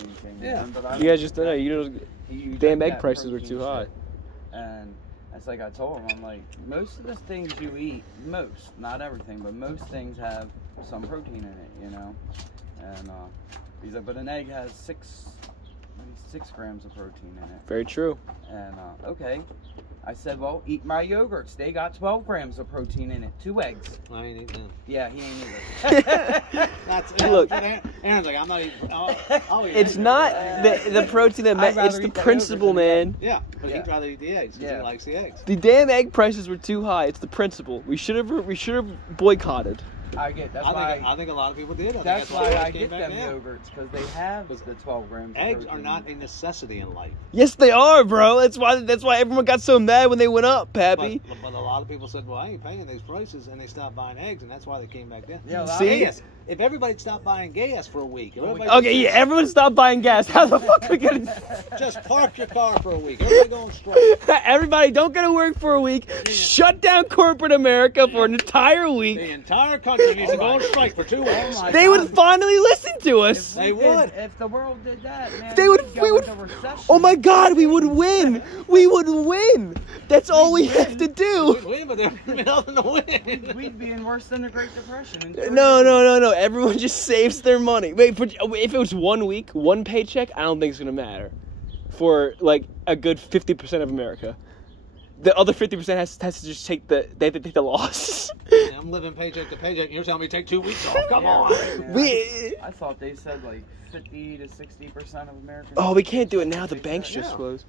anything. Yeah. Man, but You guys just don't know. You you damn drink egg that prices were protein too high. shit. And it's like I told him, I'm like, most of the things you eat, most, not everything, but most things have some protein in it, you know. And he's like, but an egg has 6 grams of protein in it. Very true. And okay, I said, well, eat my yogurts. They got 12 grams of protein in it. 2 eggs. I ain't eating Yeah, he ain't either. That's Look. Aaron's like, I'm not eating. I'll eat It's eggs. not the protein that I'd rather it's the eat the principle, yogurt than man. Yeah, but Yeah. he'd rather eat the eggs because Yeah. he likes the eggs. The damn egg prices were too high. It's the principle. We should have boycotted. I get that's why I think a lot of people did. I think that's why eggs I came get back them down. yogurts, because they have the 12 grams. of Eggs are protein. not a necessity in life. Yes, they are, bro. That's why everyone got so mad when they went up, Pappy. But a lot of people said, well, I ain't paying these prices, and they stopped buying eggs, and that's why they came back down. Yeah, a lot See? Gas. If everybody stopped buying gas for a week, if everybody Okay, yeah, everyone stop buying gas. How the fuck are we gonna... just park your car for a week. Everybody going straight. Everybody don't go to work for a week. Shut down corporate America for an entire The week. entire country needs to go on strike for 2 weeks. my They God. would finally listen to us. They would. If the world did that, man, They would- we'd go we would- into recession. Oh my God, we would win. We would win. That's all we have to do. We'd win, but there'd be nothing to win. We'd be in worse than the Great Depression. No. Everyone just saves their money. Wait, if it was 1 week, one paycheck, I don't think it's gonna matter for like a good 50% of America. The other 50% has to just take they have to take the loss. I'm living paycheck to paycheck, and you're telling me to take 2 weeks off? Come on. I thought they said like 50 to 60% of Americans. Oh, we can't do it now. The bank's just Yeah. closed.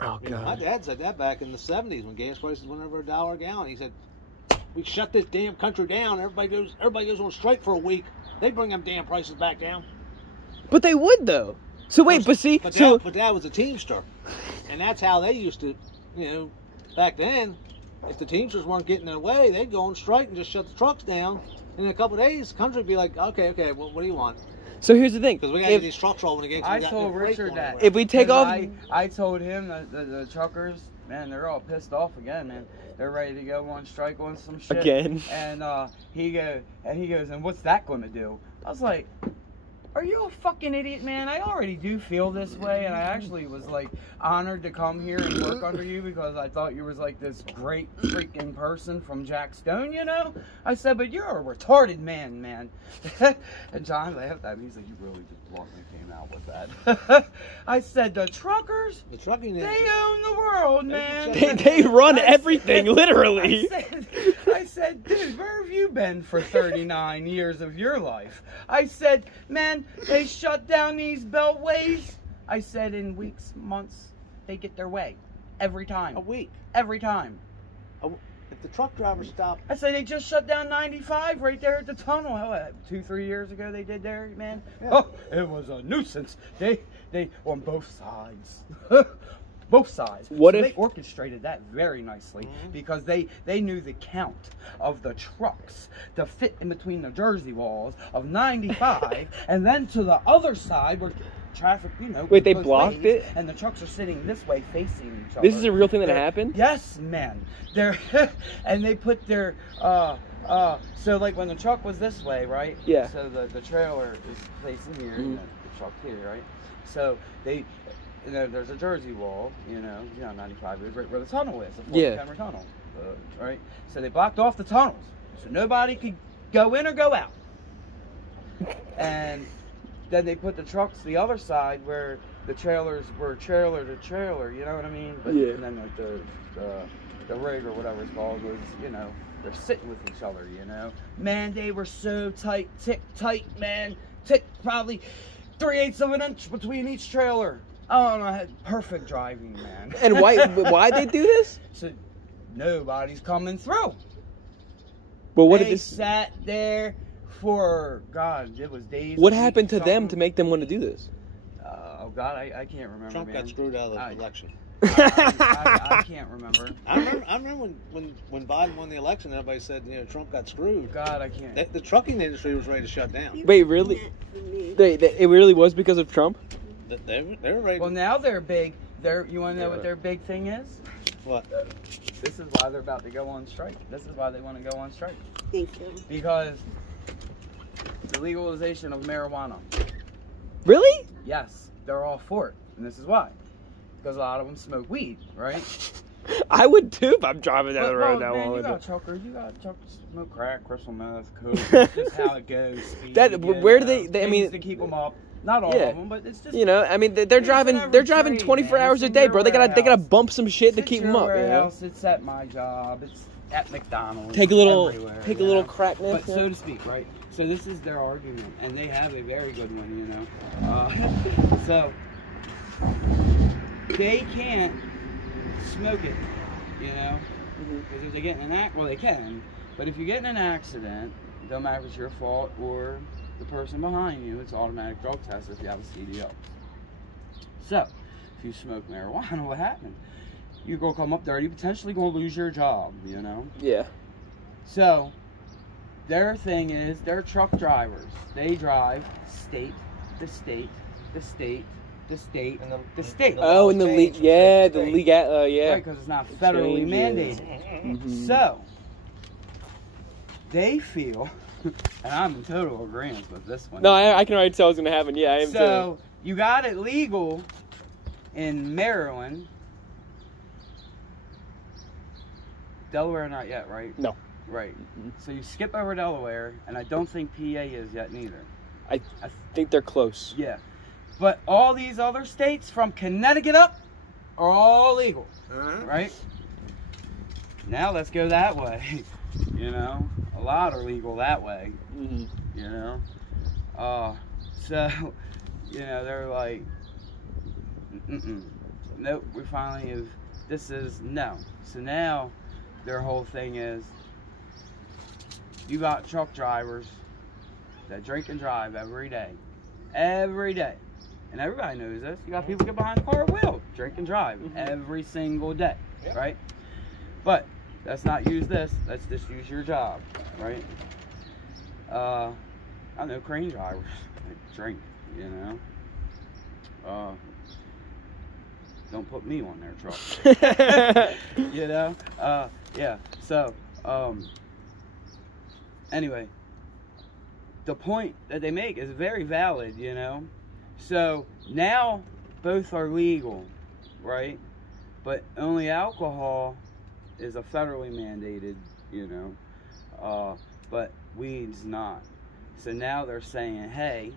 Oh You know, my God. dad said that back in the 70s when gas prices went over $1 a gallon. He said, we shut this damn country down. Everybody goes on strike for a week. They bring them damn prices back down. But they would though. So wait, but see, But so Dad was a Teamster. And that's how they used to, you know, back then, if the Teamsters weren't getting their way, they'd go on strike and just shut the trucks down. And in a couple of days, the country would be like, okay, well, what do you want? so here's the thing. Because we got to If- get these trucks rolling again. 'cause I we got told no freight Richard going that. anywhere. If we take off, I told him that the truckers, man, they're all pissed off again, man. They're ready to go on strike on some shit. Again. And he goes, and what's that going to do? I was like, are you a fucking idiot, man? I already do feel this way, and I actually was like honored to come here and work under you because I thought you was like this great freaking person from Jack Stone, you know? I said, but you're a retarded man. And John laughed at me. He's like, you really just bluntly came out with that. I said, the truckers, The trucking they industry. own the world, man. they run everything, literally. I said, dude, where have you been for 39 years of your life? I said, man, they shut down these beltways. I said, in weeks, months, they get their way. Every time. A week. Every time. If the truck drivers stop, I said, they just shut down 95 right there at the tunnel. How, 2-3 years ago they did there, man? Yeah. Oh, it was a nuisance. They, on both sides. Both sides. What So if- they orchestrated that very nicely because they knew the count of the trucks to fit in between the Jersey walls of 95 and then to the other side where traffic, you know, Wait, they goes blocked ways, it? and the trucks are sitting this way facing each other. This is a real thing that They're- happened? Yes, man. They're and they put their so like when the truck was this way, right? Yeah. So the trailer is facing here and the truck here, right? So they there's a Jersey wall, you know 95 is right where the tunnel is, the Fort Yeah. McHenry tunnel, right? So they blocked off the tunnels, so nobody could go in or go out. And then they put the trucks the other side where the trailers were trailer to trailer, you know what I mean? But, Yeah. And then like the rig or whatever it's called was, you know, they're sitting with each other, you know? Man, they were so tight, tight, man. Probably 3/8 of an inch between each trailer. Oh, and I had perfect driving, man. And why they do this? So nobody's coming through. But what They if this? sat there for, God, it was days. What weeks, happened to them something. to make them want to do this? Oh God, I can't remember. Trump man. got screwed out of the I- election. I can't remember. I remember when Biden won the election, everybody said, you know, Trump got screwed. God, I can't. The trucking industry was ready to shut down. Wait, really? It really was because of Trump? They were ready. Well, now they're big. You want to know what their big thing is? What? This is why they're about to go on strike. This is why they want to go on strike. Thank you. Because the legalization of marijuana. Really? Yes, they're all for it, and this is why. Because a lot of them smoke weed, right? I would too if I'm driving down the road now. Man, you got truckers, smoke crack, crystal meth, coke. It's just how it goes. Where do they? I mean, to keep them up. Not all Yeah. of them, but it's just. you know, I mean, they're driving. They're driving 24 hours a day, bro. They gotta bump some shit to keep them up. You know? Warehouse, it's at my job. It's at McDonald's. Take a little everywhere, crack, man. But so to speak, right? So this is their argument, and they have a very good one, you know. So they can't smoke it, you know, because if they get in an well, they can, but if you get in an accident, it don't matter if it's your fault or the person behind you, it's automatic drug test if you have a CDL. So if you smoke marijuana, what happens? You're gonna come up there, you're potentially gonna lose your job, you know. Yeah. So their thing is they're truck drivers. They drive state to state to state to state to state. Oh, and the league, yeah, the league, yeah. Right, because it's not federally mandated. Mm-hmm. So they feel, and I'm in total agreement with this one. No, I can already tell what's gonna happen. Yeah, I am too. So you got it legal in Maryland. Delaware not yet, right? No. Right. So you skip over Delaware, and I don't think PA is yet neither. I think they're close. Yeah. But all these other states from Connecticut up are all legal. Right? Now let's go that way. You know? A lot are legal that way. Mm-hmm. You know? So, you know, they're like, nope, we finally have, this is, no. So now, their whole thing is, you got truck drivers that drink and drive every day. Every day. And everybody knows this. You got people get behind the car wheel, drink and drive every single day. Yep. Right? But let's not use this. Let's just use your job. Right? I know crane drivers that drink, you know. Don't put me on their truck. You know? Yeah. So, anyway, the point that they make is very valid, you know. So now both are legal, right? But only alcohol is a federally mandated, you know. But weed's not. So now they're saying, hey,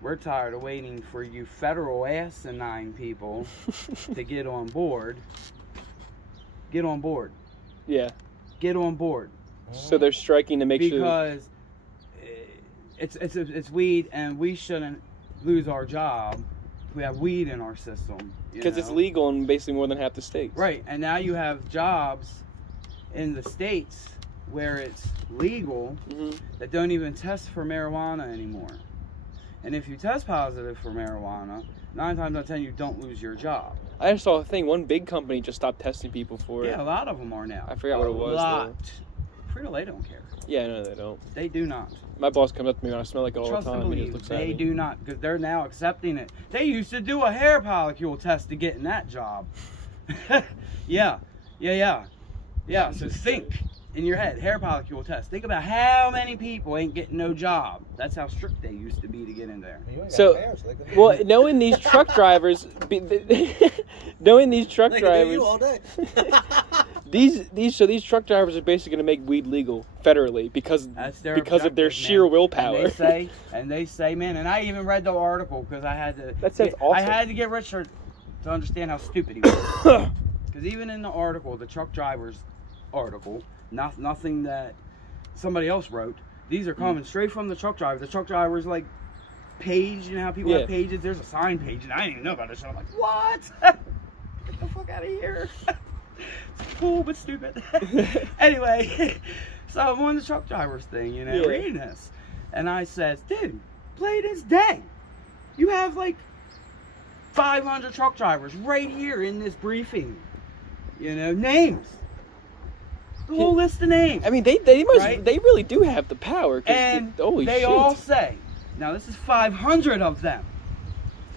we're tired of waiting for you federal asinine people to get on board. Get on board. Yeah. Get on board. So they're striking to make sure. Because it's weed, and we shouldn't lose our job. We have weed in our system. Because it's legal in basically more than half the states. Right, and now you have jobs in the states where it's legal that don't even test for marijuana anymore. And if you test positive for marijuana, 9 times out of 10 you don't lose your job. I just saw a thing. One big company just stopped testing people for it. Yeah, a lot of them are now. I forgot what it was. A lot. Frito-Lay don't care. Yeah, no, they don't. They do not. My boss comes up to me when I smell like it all Trust the time. and He just believe, looks at they me. do not, because they're now accepting it. They used to do a hair follicle test to get in that job. Yeah. So think in your head, hair follicle test. Think about how many people ain't getting no job. That's how strict they used to be to get in there. So, well, knowing these truck drivers, knowing these truck They drivers, can do you all day. these truck drivers are basically going to make weed legal federally because That's their of their objective, sheer man. willpower. And they say, man, and I even read the article because I had to. That sounds awesome. I had to get Richard to understand how stupid he was. Because even in the article, the truck drivers article, nothing that somebody else wrote. These are coming straight from the truck driver. The truck driver's like page, you know how people have pages? There's a sign page, and I didn't even know about this. So I'm like, what? Get the fuck out of here. It's cool, but stupid. Anyway, so I'm on the truck drivers thing, you know, reading this. And I says, dude, plain as day. You have like 500 truck drivers right here in this briefing. You know, names. The whole list of names. I mean, they really do have the power. And they all say, now this is 500 of them.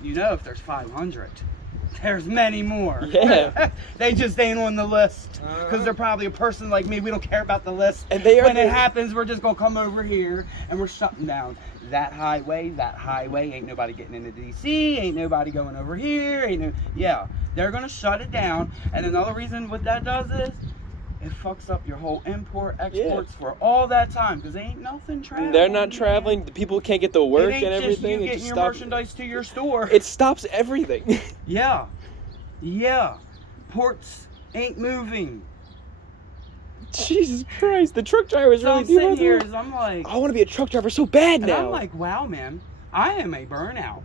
You know if there's 500. There's many more. Yeah. They just ain't on the list. Uh-huh. Because they're probably a person like me. We don't care about the list. And they are when it the- happens, we're just going to come over here and we're shutting down that highway. That highway. Ain't nobody getting into D.C. Ain't nobody going over here. Yeah. They're going to shut it down. And another reason what that does is it fucks up your whole import, exports for all that time. Because ain't nothing traveling. They're not traveling. The people can't get to work It ain't and everything. Just you It getting just your stops. merchandise to your store. It stops everything. Yeah. Ports ain't moving. Jesus Christ, the truck drivers So really I'm do sitting that. here, as I'm like, I want to be a truck driver so bad and now. I'm like, wow, man, I am a burnout,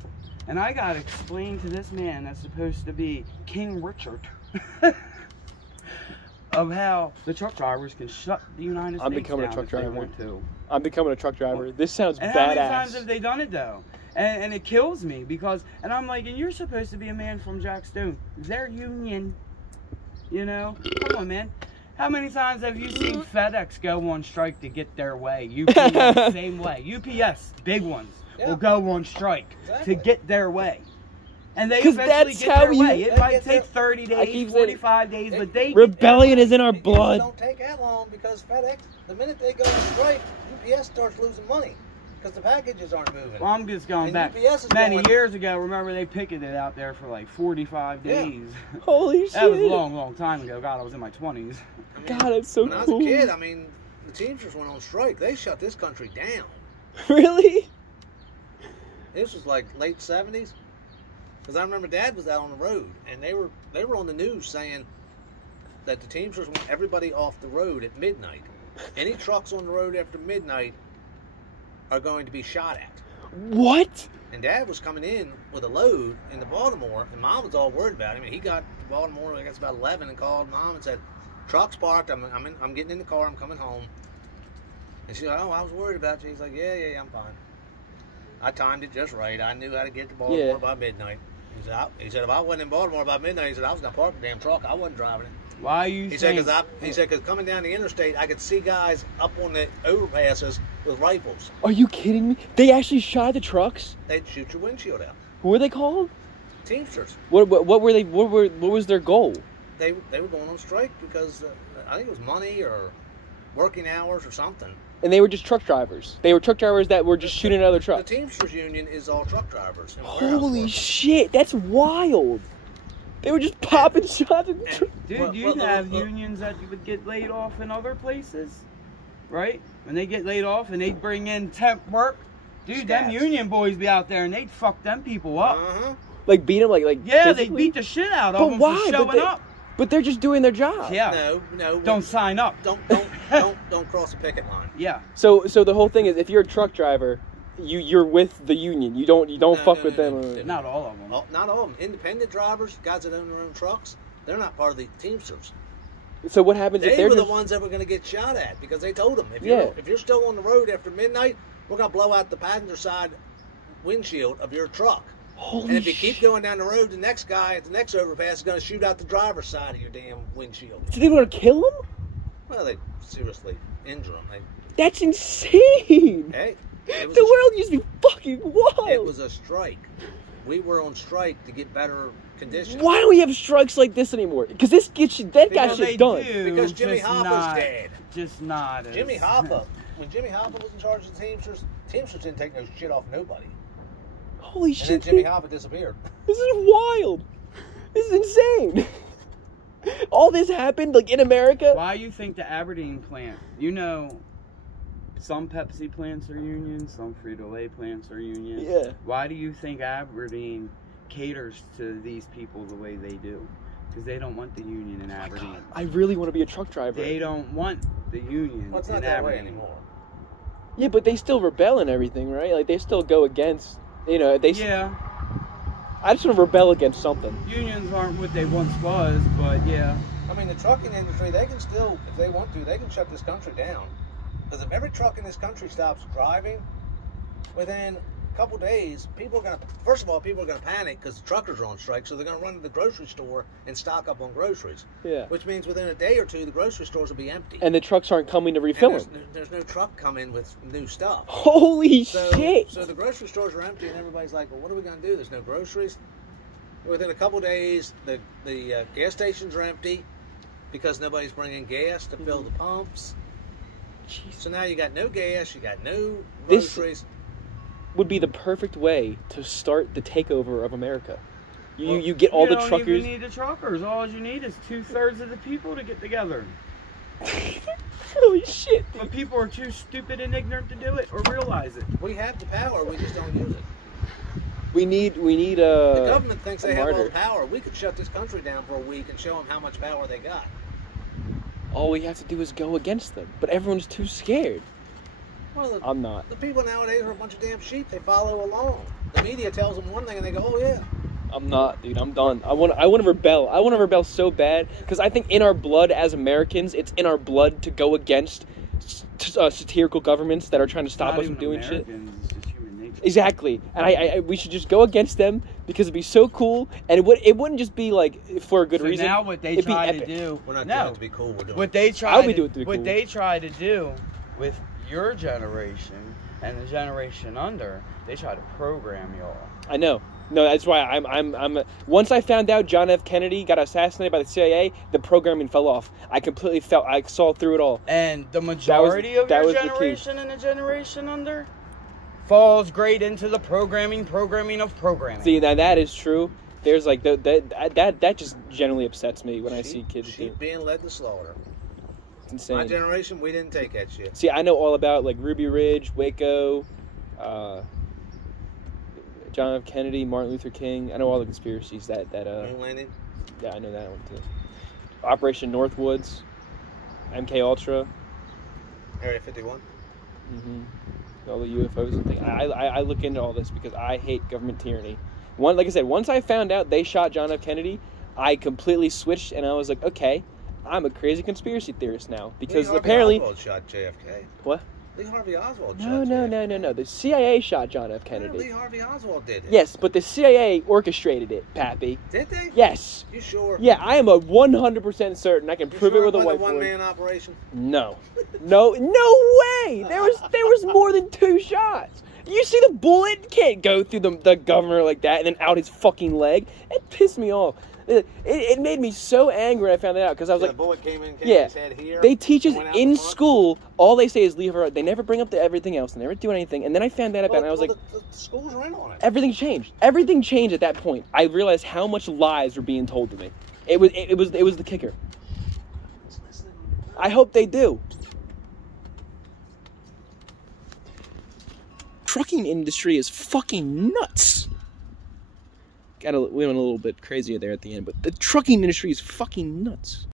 and I gotta explain to this man that's supposed to be King Richard of how the truck drivers can shut the United States I'm becoming a down truck if they driver. want to. I'm becoming a truck driver. This sounds And how many badass. times have they done it though? And it kills me because, and I'm like, and you're supposed to be a man from Jack Stone. They're union, you know? Come on, man. How many times have you seen FedEx go on strike to get their way? UPS, same way. UPS, big ones, Yeah. will go on strike Exactly. to get their way. And they 'Cause eventually that's get how their you- way. It They might get take their- 30 I days, keep saying- 45 days, but they Rebellion is in our It blood. don't take that long because FedEx, the minute they go on strike, UPS starts losing money because the packages aren't moving. Well, I'm just going And back. UPS is Many going- years ago, remember they picketed out there for like 45 Yeah. days. Holy shit. That was a long, long time ago. God, I was in my 20s. I mean, God, that's so when I was cool. a kid, I mean, the Teamsters went on strike. They shut this country down. Really? This was like late 70s. Because I remember Dad was out on the road, and they were on the news saying that the Teamsters want everybody off the road at midnight. Any trucks on the road after midnight are going to be shot at. What? And Dad was coming in with a load into Baltimore, and Mom was all worried about him. And he got to Baltimore, I guess about 11, and called Mom and said, "Truck's parked. I'm getting in the car. I'm coming home." And she's like, "Oh, I was worried about you." He's like, "Yeah, I'm fine. I timed it just right. I knew how to get to Baltimore Yeah. by midnight." He said, "If I wasn't in Baltimore by midnight," he said, "I was gonna park the damn truck. I wasn't driving it." Why are you He said, saying... "Because coming down the interstate, I could see guys up on the overpasses with rifles. Are you kidding me? They actually shot the trucks? They'd shoot your windshield out." What were they called? Teamsters. What were they? What was their goal? They were going on strike because I think it was money or working hours or something. And they were just truck drivers. They were truck drivers that were just shooting at other The trucks. Teamsters Union is all truck drivers. and warehouse Holy workers. shit, that's wild. They were just popping shots at the And- truck. Dude, Well, you'd well, have well, unions that would get laid off in other places, right? When they get laid off and they bring in temp work, dude, them Scabs. union boys be out there and they'd fuck them people up. Uh-huh. Like beat them, like Yeah, they physically? beat the shit out of But them why? for But showing they- up. But they're just doing their job. Yeah. No. Don't sign up. Don't cross the picket line. Yeah. So the whole thing is, if you're a truck driver, you're with the union. You don't fuck no, with no, them. no. Not all of them. Not all of them. Independent drivers, guys that own their own trucks, they're not part of the Teamsters. So what happens if They they're were just the ones that were going to get shot at because they told them if Yeah. you're still on the road after midnight, we're going to blow out the passenger side windshield of your truck. holy And if you keep shit. going down the road, the next guy at the next overpass is going to shoot out the driver's side of your damn windshield. So they want to kill him? Well, they seriously injure them. That's insane. Hey, it was The a- world used to be fucking wild. It was a strike. We were on strike to get better conditions. Why don't we have strikes like this anymore? Because this gets that got Well, shit they done. do, Because Jimmy just Hoffa's not- dead. Just not. as- Jimmy Hoffa, when Jimmy Hoffa was in charge of the Teamsters didn't take no shit off nobody. Holy And then shit! Jimmy dude. Hoffa disappeared. This is wild. This is insane. All this happened like in America. Why you think the Aberdeen plant? You know, some Pepsi plants are union, some Frito-Lay plants are union. Yeah. Why do you think Aberdeen caters to these people the way they do? Because they don't want the union in Aberdeen. I really want to be a truck driver. They don't want the union Well, it's in not that way Aberdeen. anymore. Yeah, but they still rebel and everything, right? Like they still go against. You know, they. Yeah, I just want to rebel against something. unions aren't what they once was, but yeah. I mean, the trucking industry, they can still, if they want to, they can shut this country down. Because if every truck in this country stops driving, within a couple days, people are going to panic because the truckers are on strike, so they're going to run to the grocery store and stock up on groceries. Yeah. Which means within a day or two, the grocery stores will be empty. And the trucks aren't coming to And refill them. there's no truck coming with new stuff. Holy So, shit! so the grocery stores are empty, and everybody's like, well, what are we going to do? There's no groceries. Within a couple days, the gas stations are empty because nobody's bringing gas to fill the pumps. Jeez. So now you got no gas, you got no This- groceries. Would be the perfect way to start the takeover of America. You get all the You don't truckers. even need the truckers. All you need is 2/3 of the people to get together. Holy shit! But people are too stupid and ignorant to do it or realize it. We have the power, we just don't use it. We need The government thinks a they have all martyr. the power. We could shut this country down for a week and show them how much power they got. All we have to do is go against them, but everyone's too scared. Well, I'm not. the people nowadays are a bunch of damn sheep. They follow along. The media tells them one thing and they go, oh yeah. I'm not, dude. I'm done. I want to rebel. I want to rebel so bad because I think in our blood as Americans, it's in our blood to go against satirical governments that are trying to stop us from doing shit. It's just human nature. Exactly, and I we should just go against them because it'd be so cool, and it wouldn't just be like for a good So reason. now what they It'd be try to epic. do, We're not no, doing it to be cool. We're doing what it. they try I'll be to, doing it to be what cool. they try to do with your generation and the generation under, they try to program y'all. I know. No, that's why once I found out John F. Kennedy got assassinated by the CIA, the programming fell off. I saw through it all. And the majority of that your was the key. generation and the generation under falls great into the programming of programming. See, now that is true. There's like that just generally upsets me when I see kids do. Sheep being led to slaughter. It's My insane. generation, we didn't take that shit. See, I know all about like Ruby Ridge, Waco, John F. Kennedy, Martin Luther King. I know all the conspiracies that Moon landing. yeah, I know that one too. Operation Northwoods, MK Ultra, Area 51. all the UFOs and things. I look into all this because I hate government tyranny. Like I said, once I found out they shot John F. Kennedy, I completely switched and I was like, okay, I'm a crazy conspiracy theorist now because Lee Harvey apparently Oswald shot JFK. what? Lee Harvey Oswald shot No. JFK. The CIA shot John F. Yeah, Kennedy. Lee Harvey Oswald did it. Yes, but the CIA orchestrated it, Pappy. Did they? Yes. You sure? Yeah, I am a 100% certain. I can You prove sure it with a wasn't whiteboard. one-man operation? No way. There was more than 2 shots. You see the bullet can't go through the governor like that and then out his fucking leg. It pissed me off. It made me so angry when I found that out because I was The like, bullet came in yeah, his head here. they teach us went out in the front. school. All they say is leave her. They never bring up everything else. They never do anything. And then I found that out and I was like, the schools are in on it. everything changed. Everything changed at that point. I realized how much lies were being told to me. It was the kicker. I hope they do. Trucking industry is fucking nuts. We went a little bit crazy there at the end, but the trucking industry is fucking nuts.